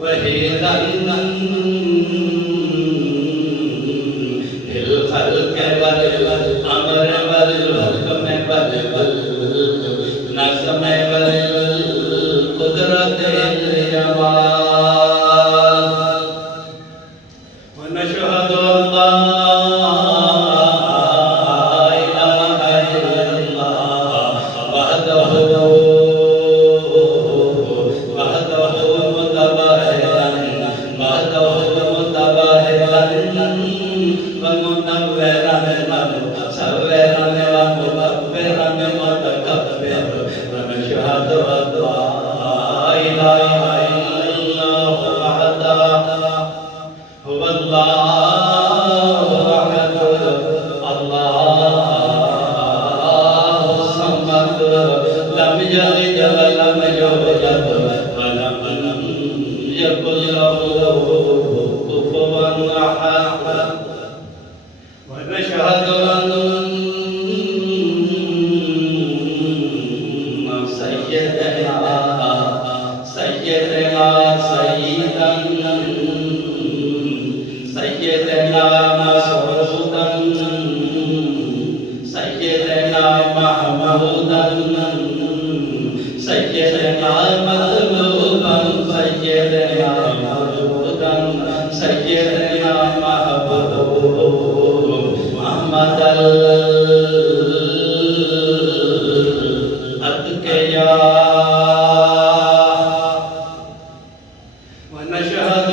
وحيدا في الخلق هو الله أحد الله الصمد لم يلد ولم يولد ولم يكن له كفوا أحد ونشهد أن سيدنا مسعودا سيدنا محمودا سيدنا مطلوبا سيدنا مربودا سيدنا محبوب محمد الأتقياء ونشهد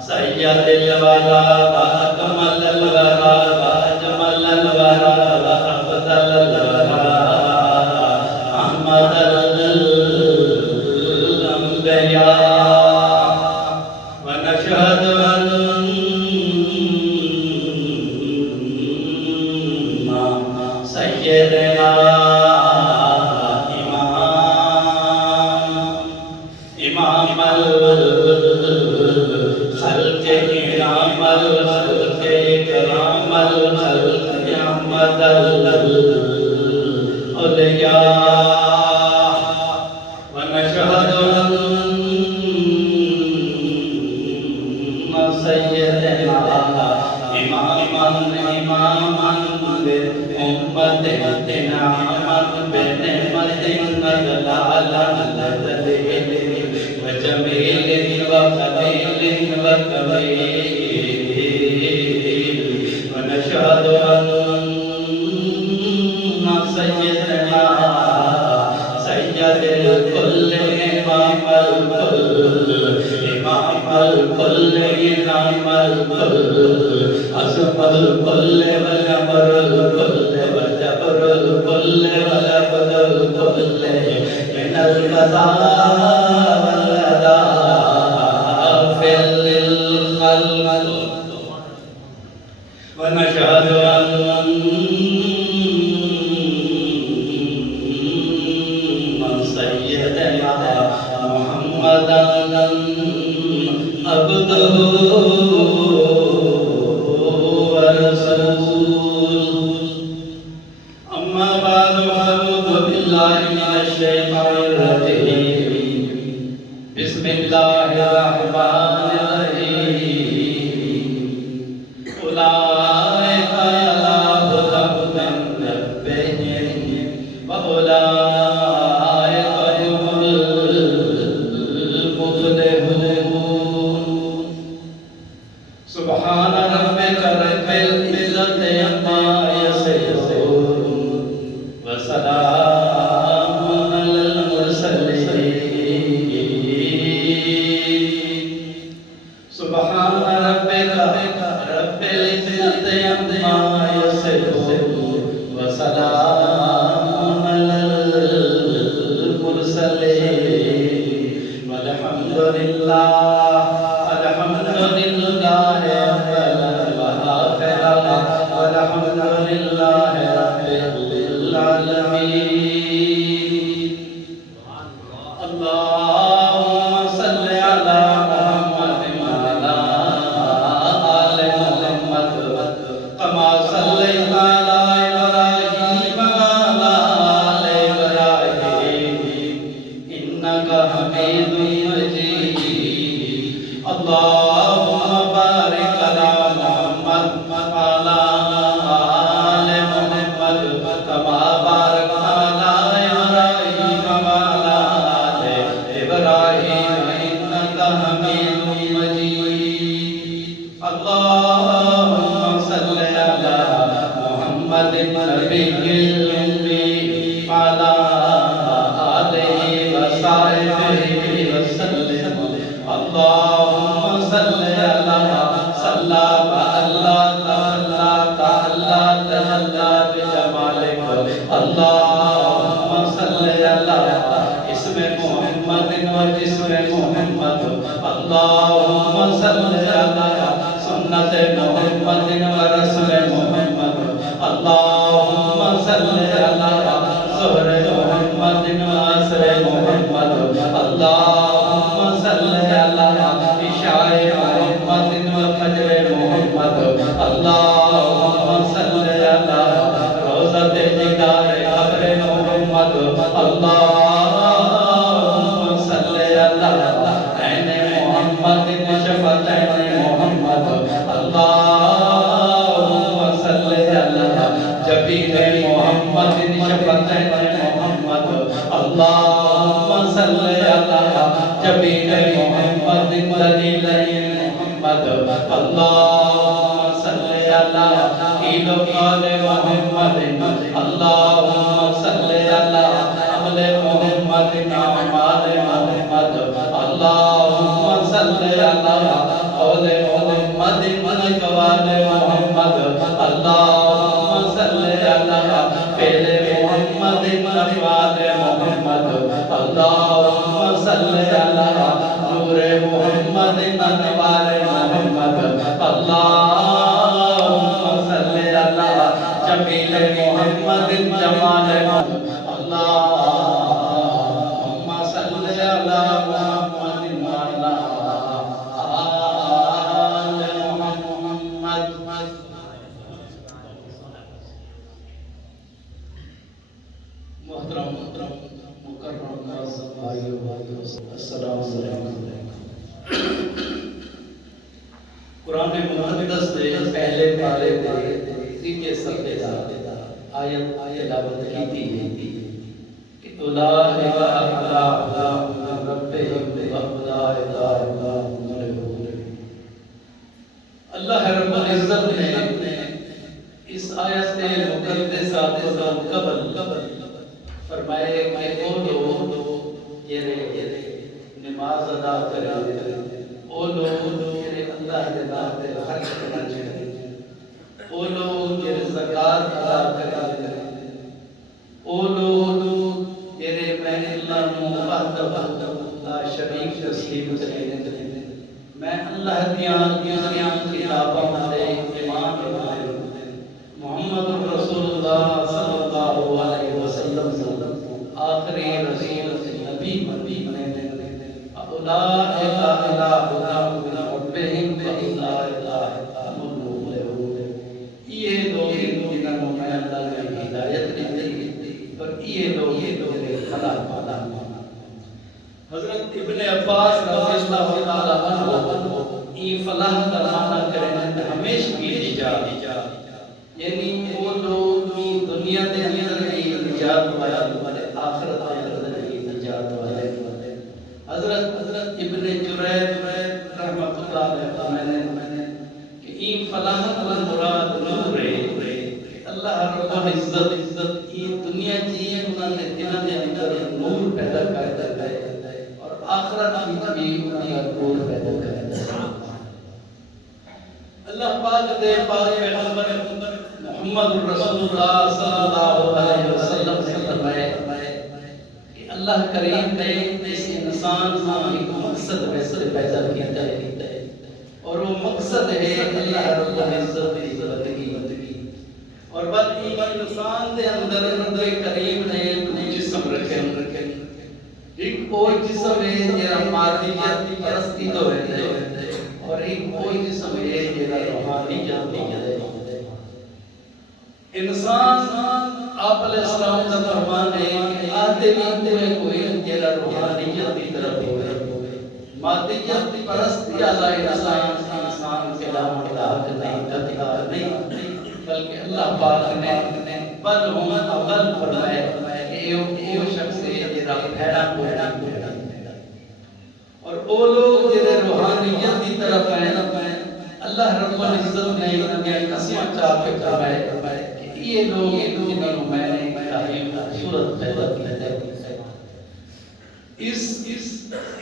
سيد الورى وأكمل الورى وأجمل الورى وأفضل الورى أحمد الأنبياء ونشهد أن سيدنا إمام الخلق إمام الخلق كرام الخلق أحمد الأولياء ونشهد أن سيدنا إماما بأمتنا بنعمة نزل وجميل وخليل وكميل ونشهد أن سيدنا سيد الكل إمام الكل إمام الكل إمام الكل أسم الكل والأمر الكل وجبر الكل ولفظ الكل من البلاء والأداء في الخلق ونشهد أن سيدنا محمدا عبده ورسوله أما بعد فأعوذ بالله من الشيطان الرجيم بسم الله الرحمن الرحيم أولئك على هدى من ربهم وأولئك هم المفلحون سبحان ربك رب العزة عما يصفون وسلام على المرسلين محمد ناصر محمد اللهم صل على عشاء محمد وفجر محمد اللهم صل على روضة جدار قبر محمد اللهم صل على عين محمد شفتين محمد اللهم صل على جبين محمد شفتين محمد اللهم صل على جبين محمد دليلين محمد اللهم صل على كيلو قال محمد اللهم صل على عمل محمد نعمال محمد اللهم صل على قول محمد نقوال محمد اللهم صل على فعل محمد نفعال محمد اللهم صل على نور محمد نوار محمد اللهم صل على جمیل محمد جمال اللهم صل على محمد وعلى آل محمد محترم مکرم معزز بھائیو السلام علیکم قرآن مقدس دے پہلے پارے دے تیجے صفحے دا آیت تلاوت کیتی ہے کہ لا الہ الا اللہ ربہم وحدا الہ الا اللہ رب العزت نے اس آیت مقدسہ کو قبل فرمائے کہ وہ لوگ یہ نماز ادا کریں وہ لوگ اللہ کے نام پہ خرچ کرنا چاہیے وہ لوگ یہ زکات ادا کریں وہ لوگ یہ میں اللہ وحدہ لا شریک تسلیم کریں میں اللہ دیاں کتابوں دے امام محمد رسول اللہ صلی اللہ علیہ وسلم آخری رسول نبی بنے اولئک الا هدى ربهم فإلا یہ لوگ جنہوں میں اللہ نے ہدایت دی پر یہ لوگ فلاح پانا حضرت ابن عباس رضی اللہ تعالی عنہ یہ فلاح کا معنی کریں ہمیشہ کی نجات یعنی وہ لوگ دنیا دے اندر کی نجات والے آخرت کے اندر کی نجات والے حضرت ابن جرید رحمۃ اللہ علیہ فرماتے ہیں کہ این فلاح کا مراد نور ہے اللہ رب العزت یہ دنیا کی انہوں نے دلوں کے اندر نور پیدا کرتا ہے اور آخرت بھی نور پیدا کرتا ہے اللہ پاک دے پاک پیغمبر محمد رسول اللہ صلی اللہ علیہ وسلم نے فرمایا کہ اللہ کریم نے اس انسان کو ایک مقصد ویسے پیدا کیا ہے اور وہ مقصد ہے اللہ رب العزت کی بندگی اور بل انسان دے اندر کریم نے ایک جسم رکھے ایک اور جسم ہے جیرا مادیت پرستی تو ہے اور ایک اور جسم ہے جیرا روحانیت ہے انسان آپ علیہ السلام کا فرمان ہے کہ آتے بھی کوئی جیرا روحانیت کی طرف ہوئے مادیت پرستی علی انسان کے لام اطلاق نہیں تدھار نہیں بلکہ اللہ پاک نے بل ہم اول فرمائے کہ ایو شخص ہے جیرا پھیڑا اور وہ لوگ جیرے روحانیت کی طرف ہیں اللہ رب العزت نے انہیں قسم چاہ کے فرمائے کہ یہ لوگ جنہوں میں نے صورت پیدا کی ہے اس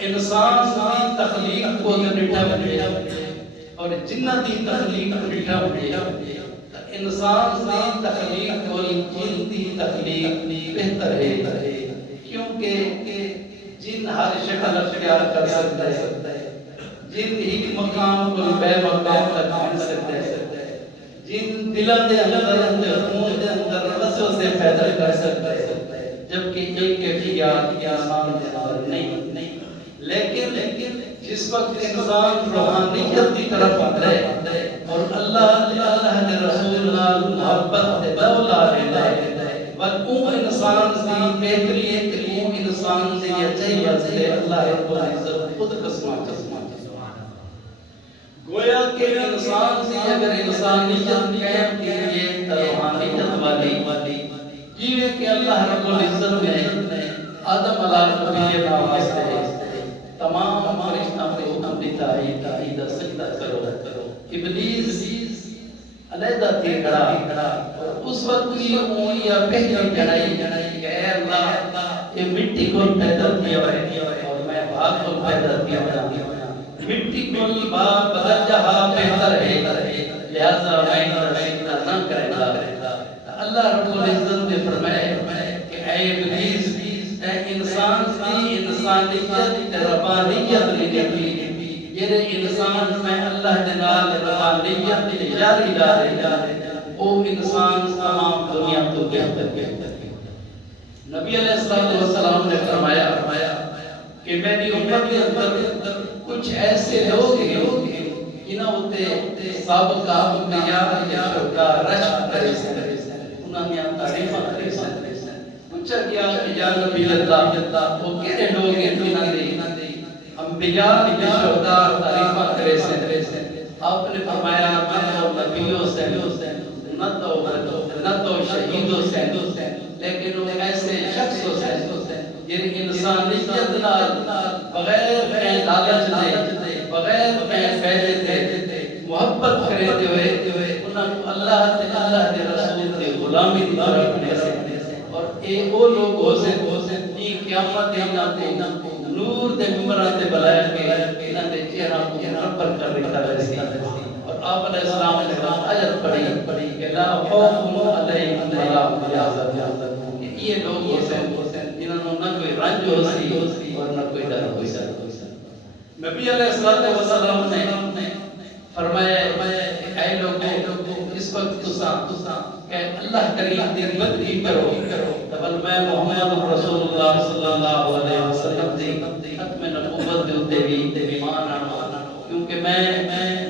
انسان کی تخلیق کو ڈٹھا بنے اور جنہ کی تخلیق ڈٹھا بنے انسان کی تخلیق کو جن کی تخلیق بہتر ہے کیونکہ جن ہر شکل اختیار کر سکتا ہے جن ایک مقام کو بے مقام تک پہنچ سکتا ہے جن دلوں دے اندر خون دے اندر وسوسے پیدا کر سکتا ہے جبکہ ایک کیفیات انسان کے اندر نہیں. لیکن جس وقت انسان روحانیت کی طرف آتا ہے اور اللہ کے رسول نال محبت دولا لیتا ہے وہ انسان کی بہتری ہے انسان سے یہ چاہیے اللہ رب العزت خود قسمہ گویا کہ انسان سے اگر انسانیت قائم کی ہے روحانیت والی یہ کہ اللہ رب العزت نے آدم علیہ السلام سے تمام فرشتوں کو حکم دیتا ہے کہ سجدہ کرو. ابلیس علیحدہ تھی کھڑا اور اس وقت یہ پہلی چڑھائی کہ اے اللہ یہ مٹی کو پیدا کیا ہے اور میں بھاگ کو پیدا کیا ہے. مٹی کو بدل جہاں بہتر ہے لہذا میں سجدہ نہ کرے گا. اللہ رب العزت نے فرمایا کہ اے ابلیس اے انسان کی انسانیت ربانیت لینے کی یہ انسان میں اللہ جنال ربانیت جاری لا رہے او انسان تمام دنیا تو بہتر. نبی علیہ السلام نے فرمایا کہ میری امت کے اندر کچھ ایسے لوگ ہیں جنہوں نے سابقہ انبیاء یا شہداء رشد کرے انہوں نے تعریفہ کرے پوچھا گیا کہ یا نبی اللہ وہ کہنے لوگ ہیں جنہوں نے انبیاء یا شہداء تعریفہ کرے آپ نے فرمایا میں نبیوں سے نہ تو شہیدوں سے لیکن وہ ایسے شخصوں سے جن انسانیت بغیر لالچ دے بغیر فائدے دے محبت کرے ہوئے انہوں کو اللہ کے رسول کی غلامی کی طرف نے اور اے وہ لوگ ہو سے جی قیامت انہوں کو نور دے ممبران دے بلایا کے انہوں دے چہرہ کو منور کر رکھا ویسی اور آپ علیہ السلام نے آیت پڑھی کہ لا خوف علیہم ولا هم يحزنون یہ لوگ ہو سے جنہوں نہ کوئی رنج ہو سی اور نہ کوئی ڈر ہو سی. نبی علیہ السلام نے فرمایا کہ اے لوگوں اس وقت تساں کہ اللہ کریم دی بندگی کرو تبل میں محمد رسول اللہ صلی اللہ علیہ وسلم دی ختم نبوت دے اوتے بھی ایمان آنا کیونکہ میں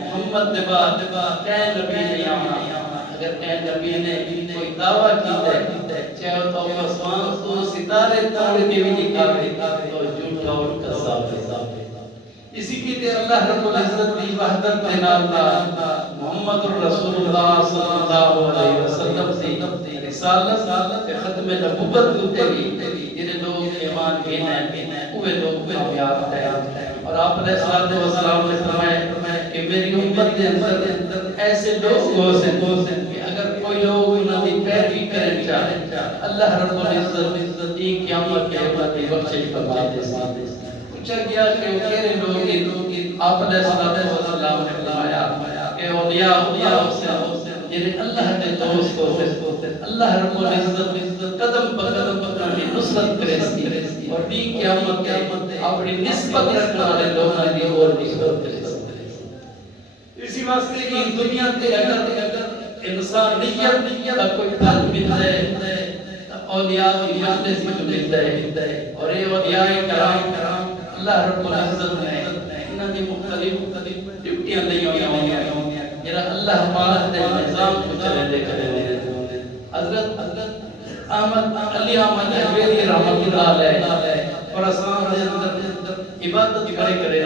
محمد دے بعد کہ نبی نہیں آنا اگر کہ نبی نے کوئی دعویٰ کیتا ہے چاہے تو آسمان تو ستارے توڑ کے بھی دکھاوے تو جھوٹا اور کذاب ہے. اسی کی تے اللہ رب العزت کی وحدت کے نام محمد رسول اللہ صلی اللہ علیہ وسلم سے رسالت کے ختم نبوت ہوتے بھی جنہیں لوگ ایمان گینا ہوئے لوگ کامیاب ہیں اور آپ علیہ السلام نے فرمایا کہ میری امت کے اندر ایسے لوگ ہو سے کہ اگر کوئی لوگ انہوں کی پیروی کریں چاہے اللہ رب العزت کی قیامت کے بعد بخشش فرما دے. پوچھا گیا کہ وہ کہنے لوگ آپ علیہ السلام نے فرمایا کہ اولیاء جنہیں اللہ کے دوست ہوتے اللہ رب العزت قدم بقدم کی نصرت کرے اور بھی قیامت اپنی نسبت رکھنے والے لوگوں کی اور نسبت کرے. اسی واسطے کی دنیا تے اگر انسانیت کا کوئی پھل ملتا ہے اولیاء کی مجلس میں ملتا ہے اور یہ اولیاء کرام اللہ رب العزت نے انہوں نے مختلف ڈیوٹیاں دی ہوئی ہیں جرا اللہ پاک دے نظام کو چلے دے کرے. حضرت احمد علی احمد جبیری رحمۃ اللہ علیہ اور اسلام دے اندر عبادت کرے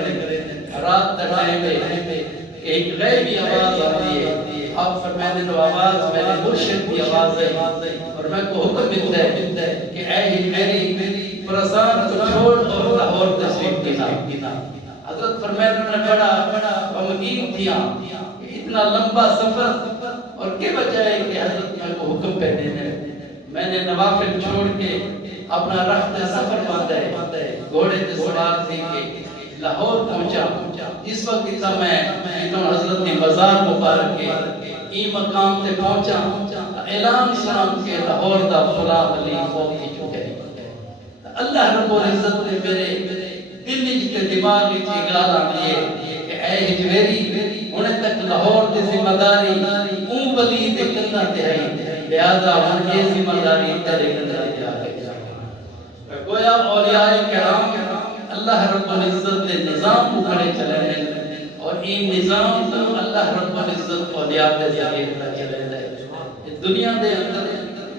رات کے ٹائم پہ ایک غیبی آواز آتی ہے. آپ فرماتے ہیں آواز میرے مرشد کی آواز ہے اور میں کو حکم ملتا ہے کہ اے میری خراسان کو چھوڑ اور لاہور تشریف دینا. حضرت فرماتے ہیں بڑا غمگین تھا اتنا لمبا سفر اور کے بجائے کہ حضرت میں کو حکم پہ دینے میں نے نوافل چھوڑ کے اپنا رخت سفر باندھا ہے گھوڑے پہ سوار تھی کہ لاہور پہنچا. اس وقت تھا میں حضرت کی مزار مبارک کے ای مقام تے پہنچا اعلان سلام کے لاہور دا فلاں علی فوت ہی چکے. اللہ رب العزت نے میرے دل کے دماغ وچ گال آندی ہے کہ اے ہجویری ہن تک لاہور دی ذمہ داری اون ولی دے کندھاں تے ہے لہذا ہن یہ ذمہ داری تیرے کندھاں تے آ گئی. گویا اولیاء کرام اللہ رب العزت کے نظام کو کھڑے چلے ہیں اور این نظام کو اللہ رب العزت اولیاء کے ذریعے کھڑے چلے ہیں۔ دنیا دے اندر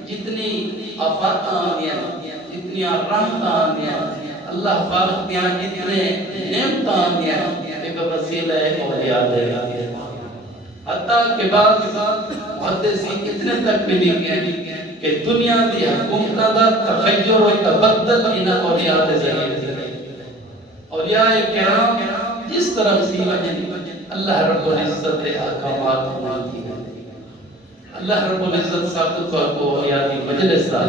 جتنی آفات آنی ہیں، جتنی رحمت آنی ہیں، اللہ پاک دیاں جتنے نعمت آنی ہیں، ایک وسیلہ اولیاء دے رہے ہیں۔ حتیٰ کہ بعض محدثین اتنے تک بھی لکھے ہیں کہ دنیا دی حکومتہ دا تخیر و تبدل انہا اولیاء دے ذریعے اولیاء کرام جس طرح سیوہ اللہ رب العزت دے احکامات ہوئی ہیں۔ اللہ رب العزت ساکت کو اولیاء دی مجلس دا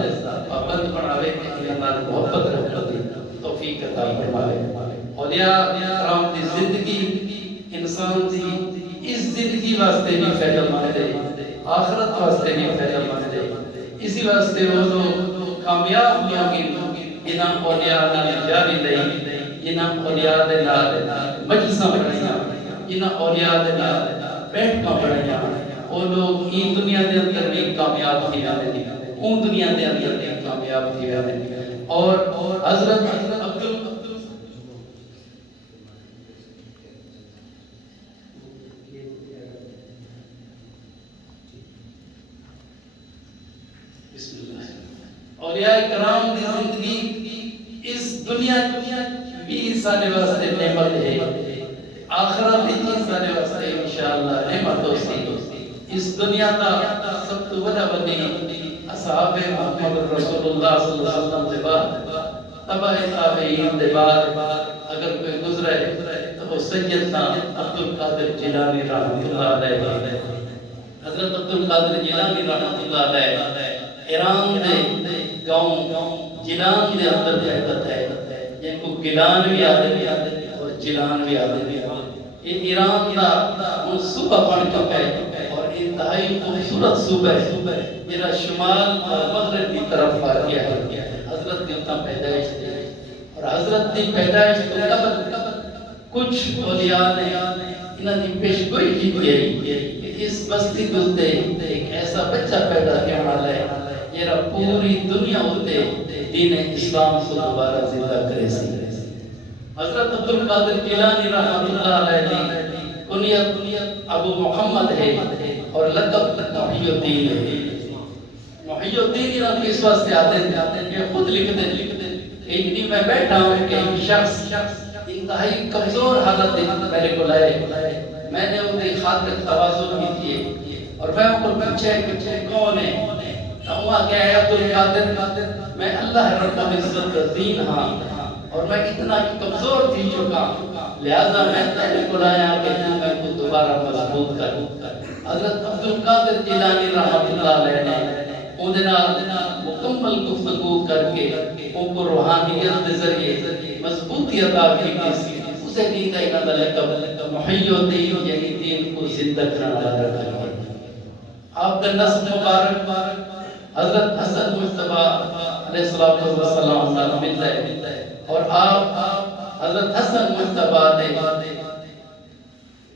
پابند بناوے کہ اللہ محبت رحمت توفیق عطا فرمائے۔ اولیاء کرام دی زندگی انسان دی اس زندگی واسطے بھی فائدہ مند ہے، آخرت واسطے بھی فائدہ مند ہے۔ اسی واسطے وہ لوگ کامیاب ہویا جنہاں اولیاء نے جاری لئی، جنہاں اولیاء دے نال مجلساں بنائیاں، جنہاں اولیاء دے نال بیٹھکاں بنائیاں، وہ لوگ این دنیا دے اندر بھی کامیاب تھی آنے دی، اون دنیا دے اندر بھی کامیاب تھی آنے دی۔ اور حضرت اولیاء کرام دی زندگی اس دنیا بھی سارے واسطے نعمت ہے، آخرت بھی سارے واسطے انشاءاللہ نعمت ہو سی۔ اس دنیا دا سب تو بڑا بنی اصحاب محمد رسول اللہ صلی اللہ علیہ وسلم دے بعد تبع تابعین دے بعد اگر کوئی گزرے تو وہ سیدنا عبدالقادر جیلانی رحمۃ اللہ علیہ، حضرت عبدالقادر جیلانی رحمۃ اللہ علیہ ایران دے گاؤں جیلان دے اندر پیدت ہے، جن کو گیلان بھی آدھے اور جیلان بھی آدھے۔ یہ ایران دا صوبہ بن چکا ہے اور انتہائی خوبصورت صوبہ ہے، جنہا شمال اور مغرب کی طرف واقع ہے۔ حضرت کی اتنا پیدائش ہے اور حضرت کی پیدائش تو قبل کچھ اولیاء نے انہاں دی پیشگوئی کی گئی کہ اس بستی دلتے ایک ایسا بچہ پیدا کیا والا ہے جیرا پوری دنیا ہوتے دین اسلام کو دوبارہ زندہ کرے سی۔ حضرت عبدالقادر جیلانی رحمۃ اللہ علیہ کنیت ابو محمد ہے اور لقب محی الدین ہے۔ محی الدین انہاں کس واسطے آتے ہیں کہ خود لکھتے ہیں ایک دن میں بیٹھا ہوں کہ ایک شخص انتہائی کمزور حالت میرے کو لائے، میں نے ان کی خاطر تواضع کی تھی اور میں ان کو پوچھا کہ کون ہے؟ ہوا کیا ہے عبدالقادر، میں اللہ رب العزت کا دین ہاں اور میں اتنا کمزور تھی چکا، لہذا میں تیرے کو لایا کہ تو میں کو دوبارہ مضبوط کروں۔ حضرت عبدالقادر جیلانی رحمۃ اللہ علیہ نے مکمل گفتگو کر کے ان کو روحانیت کے ذریعے مضبوطی عطا کی تھی، اسے دیتا انہاں دا لقب محی الدین یعنی دین کو زندہ کرنے والا رکھا ہے۔ آپ کا نسب مبارک حضرت حسن مجتبیٰ علیہ السلام کا ملتا ہے اور آپ حضرت حسن مجتبیٰ دے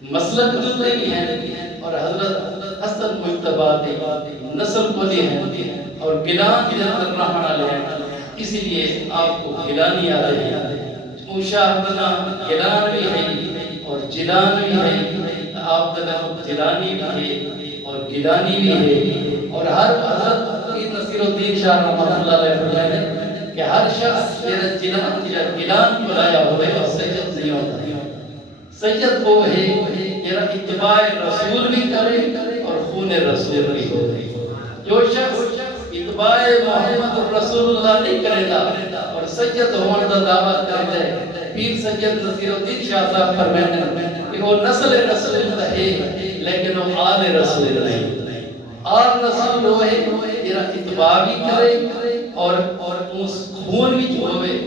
مسلک دلتے بھی ہیں اور حضرت حسن مجتبیٰ دے نسل کو دی ہیں اور گیلان کی جنت رحمن علیہ ہیں، اسی لیے آپ کو گیلانی آتے ہیں۔ مشاہدنا گیلان بھی ہے اور جیلان بھی ہے، آپ کا جیلانی بھی ہے اور گیلانی بھی ہے اور ہر حضرت نصیر الدین شاہ رحمۃ اللہ علیہ فرمائے کہ ہر شخص جیلان گیلان کو لایا ہوئے اور سید نہیں ہوتا، سید وہ ہے جنہا اتباع رسول بھی کرے اور خون رسول بھی ہو۔ جو شخص اتباع محمد رسول اللہ نہیں کرے گا اور سید ہونے کا دعویٰ کرتا ہے، پیر سید نصیر الدین شاہ صاحب فرمائے کہ وہ نسل رسول ہے لیکن وہ آل رسول نہیں، آل رسول وہ ہے جنہا اتباع بھی کرے اور اس خون بھی ہوئے۔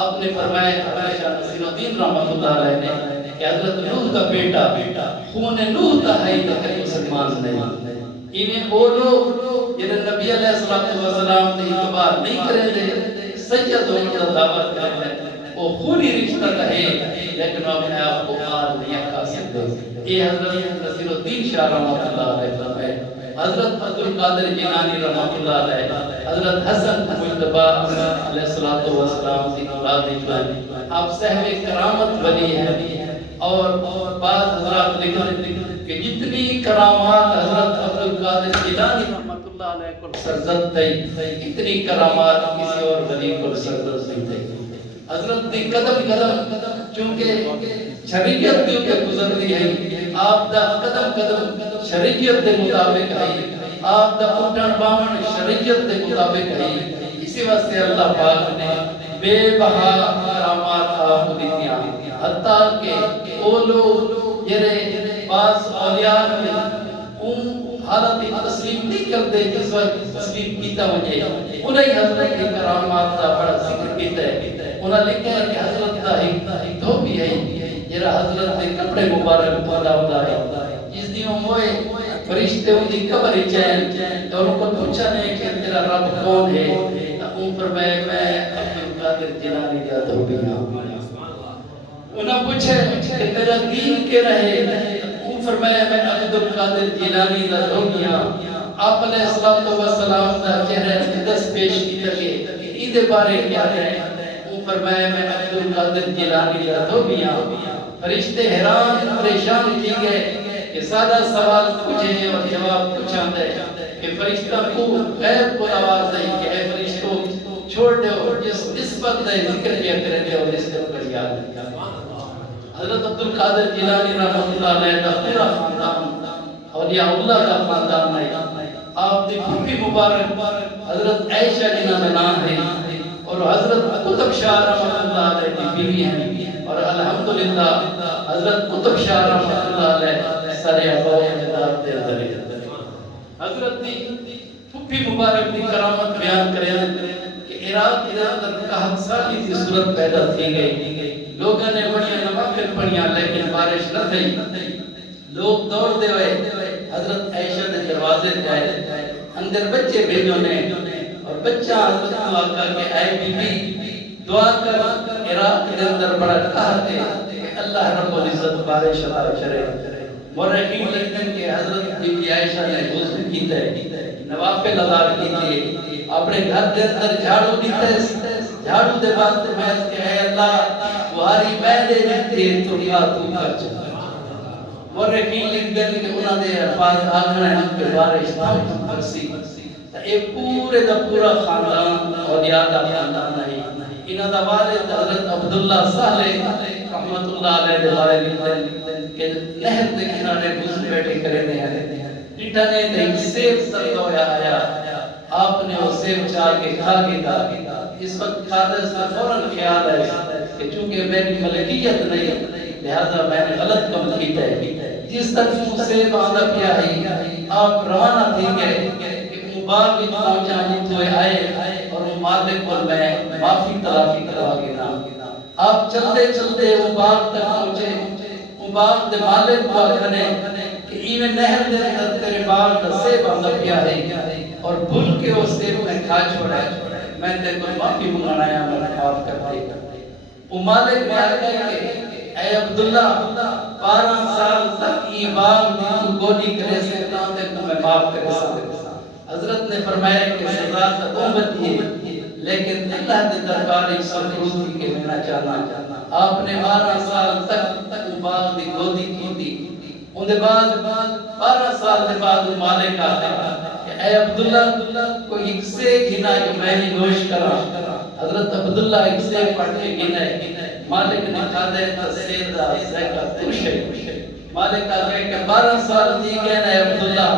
آپ نے فرمایا حضرت شاہ نصیر الدین رحمۃ اللہ علیہ نے کہ حضرت نوح کا بیٹا خون نوح کا ہے لیکن مسلمان نہیں، انہیں وہ لوگ جنہیں نبی علیہ السلام نے اتباع نہیں کرے تھے سید ہونے کا دعویٰ کرتے ہیں، وہ خونی رشتہ کا ہے لیکن وہ اپنے آپ کو آل نہیں کھا سکتے۔ یہ حضرت نصیر الدین شاہ رحمۃ اللہ علیہ حضرت عبد القادر جیلانی رحمۃ اللہ علیہ، حضرت حسن مجتبی علیہ الصلوۃ والسلام کی اولاد ہیں، آپ صاحب کرامت ولی ہیں، اور بعض حضرات لکھتے کہ جتنی کرامات حضرت عبد القادر جیلانی رحمۃ اللہ علیہ کو سرزد تھی، اتنی کرامات کسی اور ولی کو سرزد نہیں تھی۔ حضرت دی قدم قدم چونکہ شریعت دی کے گزرتی ہے، آپ دا قدم قدم شریعت دے مطابق ہے، آپ دا اٹھن باون شریعت دے مطابق ہے، اسی واسطے اللہ پاک نے بے بہا کرامات آپ کو دیتیاں، حتیٰ کہ وہ لوگ جنہیں بعض اولیاء نے حالت تسلیم نہیں کرتے جس وقت تسلیم کیتا وجہ انہیں حضرت کی کرامات کا بڑا ذکر کیتا ہے۔ انہیں لکھا ہے کہ حضرت کا ایک دھوبی ہے جرا حضرت کے کپڑے مبارک پالا ہوتا ہے، جس دن موئے فرشتے ان کی قبر چین اور ان کو پوچھا نہیں کہ تیرا رب کون ہے، ان پر میں عبد القادر جیلانی کا دھوبی ہوں۔ انہیں پوچھے کہ تیرا دین کے رہے، وہ فرمایا میں عبد القادر جیلانی کا دھوبی ہوں۔ آپ علیہ السلام کا چہرہ اقدس پیش کیتا کہ ایدے بارے کیا ہے، وہ فرمایا میں عبد القادر جیلانی کا دھوبی ہوں۔ فرشتے حیران پریشان کی گئے کہ سادہ سوال پوچھے اور جواب پوچھا دے کہ فرشتہ کو غیب کو آواز دے کہ اے فرشتوں چھوڑ دے اور جس نسبت دے ذکر کیا کرے دے اور اس کے پر یاد دے۔ حضرت عبد القادر جیلانی رحمۃ اللہ علیہ کا پورا خاندان اولیاء اللہ کا خاندان ہے۔ آپ دی پھوپھی مبارک حضرت عائشہ جنہ کا نام ہے اور حضرت قطب شاہ رحمۃ اللہ علیہ کی بیوی ہیں، اور الحمدللہ حضرت قطب شاہ رحمۃ اللہ علیہ سارے اباء اجداد دے اندر حضرت دی پھوپھی مبارک دی کرامت بیان کریں کہ عراق کے اندر قحط سالی کی صورت پیدا تھی گئی، لوگوں نے بڑی نوافل پڑھیاں لیکن بارش نہ تھی، لوگ دوڑ دے ہوئے حضرت عائشہ کے دروازے جائے، اندر بچے بھیجو نے اور بچہ حضرت کو آقا کہ اے بی بی دعا کر عراق کے اندر بڑا قحط ہے کہ اللہ رب العزت بارش عطا کرے۔ مورخین لکھتے ہیں کہ حضرت بی بی عائشہ نے غسل کیتا ہے، نوافل ادا کیتے، اپنے گھر کے اندر جھاڑو دیتے، جھاڑو دے بعد میں کہ اے اللہ تمہاری میں دے دیتے تو کیا تو کر چکا۔ مورخین لکھتے ہیں کہ انہوں نے الفاظ آخر ہیں کہ بارش تھام برسی، ایک پورے دا پورا خاندان اولیاء دا خاندان ہے۔ انہوں دا والد حضرت عبداللہ صالح رحمت اللہ علیہ دے بارے لکھتے ہیں کہ نہر دے کنارے گزر بیٹھے کرے دے ہیں، ڈیٹا نے ایک سیب سرد ہویا آیا، آپ نے وہ سیب چاہ کے کھا کے تھا، اس وقت کھاتے سے فوراً خیال ہے کہ چونکہ میری ملکیت نہیں لہذا میں نے غلط کم کیتا ہے، جس طرف سیب آدھا پیا ہے آپ روانہ تھی گئے کہ مباغ بھی پہنچا جتوئے آئے اور وہ مالک پر میں معافی تلافی کروا کے نام، آپ چلتے چلتے وہ باغ تک پہنچے، وہ باغ دے مالک کو کھنے کہ ایویں نہر دے اندر تیرے باغ دا سیب آدھا پیا ہے اور بھول کے وہ سیب میں کھا چھوڑا ہے، میں تے کوئی معافی منگانا ہے میں معاف کر دے۔ وہ مالک نے آگا کہ اے عبداللہ 12 سال تک یہ باغ دی گولی کرے سے تے تمہیں معاف کرے سکتا۔ حضرت نے فرمایا کہ سزا تو بدی ہے لیکن اللہ کے دربار میں سرفروزی کے ملنا چاہنا، آپ نے 12 سال تک وہ باغ دی گودی کی تھی، ان دے بعد 12 سال دے بعد وہ مالک آتا کہ اے عبداللہ کوئی ایک سے گھنا جو میں نے نوش کرا، حضرت عبداللہ ایک سے پڑھ کے گھنا ہے، مالک نے کہا دے تسیر دا زیقہ خوش ہے، مالک کہا کہ 12 سال دی گئے نا عبداللہ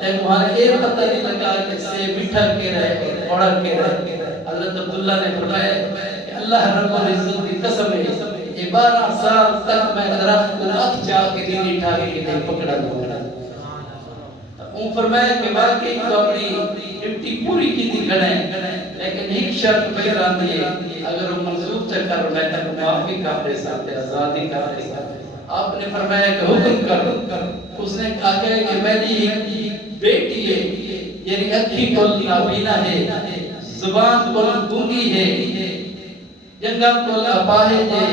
تے تمہارے ایک پتہ نہیں لگا کہ سے مٹھا کے رہے تھوڑا کے رہے۔ حضرت عبداللہ نے فرمایا کہ اللہ رب العزت کی قسم ہے یہ 12 سال تک میں درخت کو مت چاہ کے نہیں اٹھا کے نہیں پکڑا دوں گا۔ وہ فرمایا کہ واقعی تو اپنی ڈیوٹی پوری کی تھی گھنے لیکن ایک شرط بیران دیے اگر وہ منظور چکر میں تک معافی کا دے سکتے آزادی کا دے سکتے۔ آپ نے فرمایا کہ حکم کر، اس نے کہا کہ میری بیٹی ہے یعنی اکھی کل نابینا ہے، زبان کل گونگی ہے، جنگم کل اپاہج ہے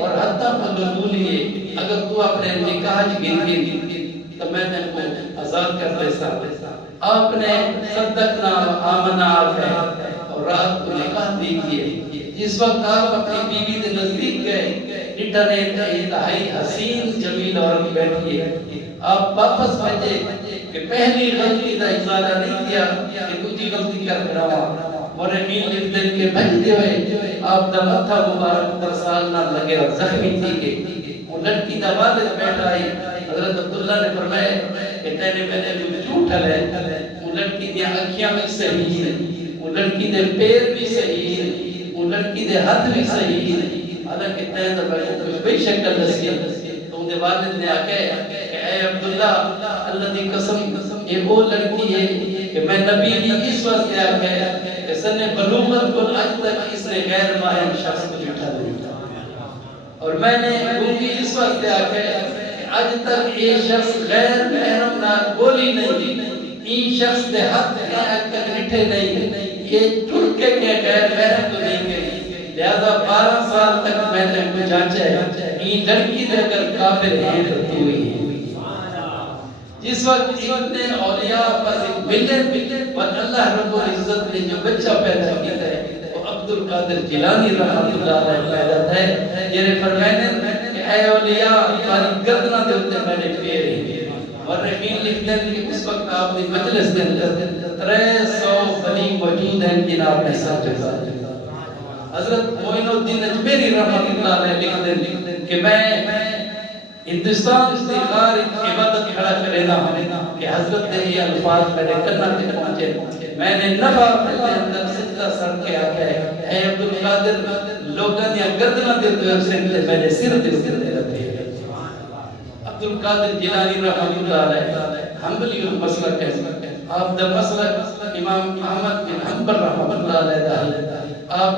اور حتی مغلولی ہے، اگر تو اپنے نکاح گن تو میں نے کو آزاد کر دے سکتا۔ آپ نے صدقنا آمنا ہے اور رات کو نکاح دیکھئے. جس وقت آپ اپنی بیوی کے نزدیک گئے ڈٹا نے انتہائی حسین جمیل عورت بیٹھی ہے. آپ واپس بھیجے کہ پہلی غلطی کا اظہار نہیں کیا کہ دوسری غلطی کر رہا مرحمین لکھتے کے بھیجتے ہوئے آپ دا متھا مبارک پر سال نہ لگے اور زخمی تھی کہ وہ لڑکی دا والد بیٹھا آئی. حضرت عبداللہ نے فرمایا کہ تینے میں نے جو جھوٹا ہے وہ لڑکی دیا اکھیاں بھی صحیح ہے, وہ لڑکی دے پیر بھی صحیح ہے, وہ لڑکی دے ہاتھ بھی صحیح ہے. حالانکہ تینے دا بھائی بے شکل دسی تو ان دے والد نے آکے کہ اے عبداللہ اللہ دی قسم یہ وہ لڑکی ہے کہ میں نبی نے اس وقت سے آکے کہ سن بلوغت کو آج تک اس نے غیر ماہر شخص کو جھوٹا دیا اور میں نے گونگی اس وقت سے آکے آج تک یہ شخص غیر محرم نہ بولی نہیں, این شخص دے حق نے آج تک نٹھے نہیں, یہ چھڑ کے غیر محرم تو نہیں گئی. لہذا 12 سال تک میں نے کو جانچا ہے این لڑکی دے اگر کافر ہیں رہتی ہوئی ہے. جس وقت اتنے اولیاء پر ایک ملن پر اللہ رب العزت نے جو بچہ پیدا کیا ہے وہ عبدالقادر جیلانی رحمت اللہ علیہ پیدا ہے. یہ فرمانے کہ اے اولیاء تمہاری گردنہ دے ہوتے میں نے پھیرے اور رحیم لکھتے ہیں کہ اس وقت آپ نے مجلس دے اندر 300 ولی موجود ہیں جناب نے ساتھ جگہ. حضرت معین الدین اجمیری رحمت اللہ علیہ لکھتے ہیں کہ میں ہندوستان استغفار عبادت کھڑا کرے نا کہ حضرت نے یہ الفاظ میرے کرنا تے پہنچے. میں نے نفع اپنے اندر سجدہ سر کے آکے اے عبدالقادر لوگاں دیا گردنہ دے دے سنتے میں نے سر دے دے رہتے ہیں. عبدالقادر جیلانی رحمت اللہ علیہ حنبلی مسلک ہے. آپ دا مسلک امام احمد بن حنبل رحمت اللہ علیہ آپ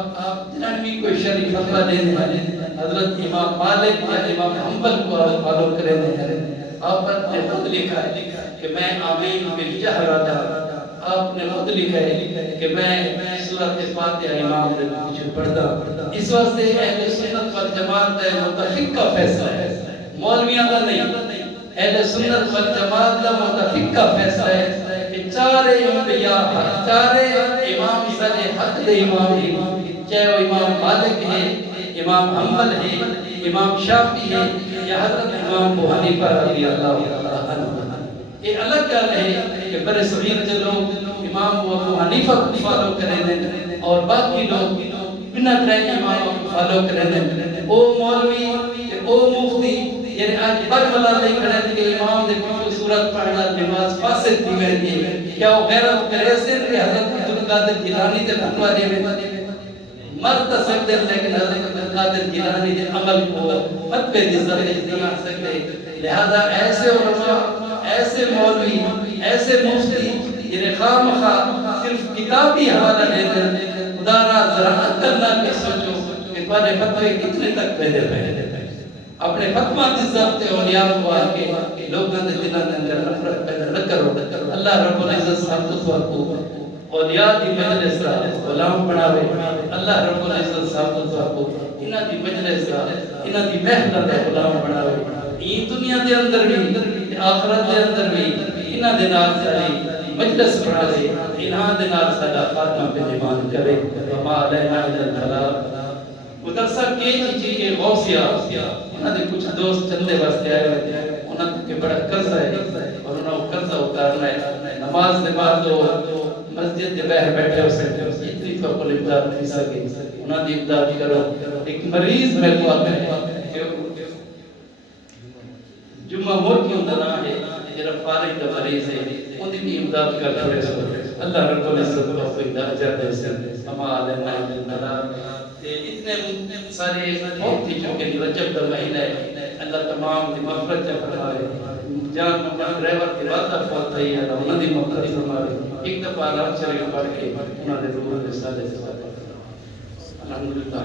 جنہاں بھی کوئی شریف فتوہ دینے والے حضرت امام مالک یا امام حنبل کو آپ فالو کریں ہیں. آپ نے خود لکھا ہے کہ میں آمین بالجہر ادا. آپ نے خود لکھا ہے کہ میں سورۃ فاتحہ امام نے مجھے پڑھتا. اس واسطے اہل سنت والجماعت ہے متفق کا فیصلہ ہے, مولویاں کا نہیں. اہل سنت والجماعت کا متفق کا فیصلہ ہے کہ چارے انبیاء چارے امام صالح حق دے امام چاہے وہ امام مالک ہے, امام حنبل ہے, امام شافعی ہے یا حضرت امام ابو حنیفہ رضی اللہ عنہ. یہ الگ گل ہے کہ برے صغیر کے لوگ امام ابو حنیفہ کو فالو کریں اور باقی لوگ بنا کریں امام کو فالو کریں. او مولوی او مفتی یعنی آج برملا نہیں کھڑے کہ امام دے پیچھے سورت پڑھنا نماز فاسد دی ویندی ہے. کیا وہ غیرت کرے سے کہ حضرت عبدالقادر جیلانی دے فتویٰ دے مرد سکتے ہیں لیکن حضرت عبدالقادر جیلانی دے عمل کو فتوے دی ذریعے نہیں آ سکتے. لہذا ایسے علماء ایسے مولوی ایسے مفتی جنہیں خواہ مخواہ صرف کتابی حوالہ دیتے ہیں خدا را ذراعت کرنا کے سوچو کہ تمہارے فتوے کتنے تک پیدے پہلے اپنے فتوہ کی ضابطے اولیاء کو آکے لوگوں نے دلوں کے اندر نفرت پیدا نہ کرو. اللہ رب العزت ثابت کو اولیاء دی مجلس را غلام بناوے. اللہ رب العزت ثابت کو انہاں دی مجلس را انہاں دی محفل دا غلام بناوے. این دنیا دے اندر بھی آخرت دے اندر بھی انہاں دے نال ساری مجلس بناوے, انہاں دے نال ساڈا خاتمہ پہ ایمان کرے. وما علینا الا البلاغ. مدرسہ کے چیزیں غوثیہ انہاں دے کچھ دوست چندے واسطے آئے ہوئے انہاں کے بڑا قرض ہے اور انہاں کو قرضہ اتارنا ہے. نماز دے بعد تو مسجد دے باہر بیٹھے ہو سکتے ہو اتنی تو کوئی امداد نہیں سکے انہاں دی امداد کرو. ایک مریض میں کو آگے جمعہ ملکی ہوندہ نا ہے جرا فارغ دا مریض ہے ان دی بھی امداد کر چھوڑے سو. اللہ رب العزت کو کوئی درجہ دے سے ہما علینا البلاغ. اتنے سارے بہت تھی چونکہ رجب کا مہینہ ہے اللہ تمام دی مغفرت فرمائے. جان محمد ڈرائیور کی وعدہ فوت ہے اللہ انہاں دی مغفرت فرمائے. ایک دفعہ نام شریف پڑھ کے انہاں دے روح دے سالے سے الحمدللہ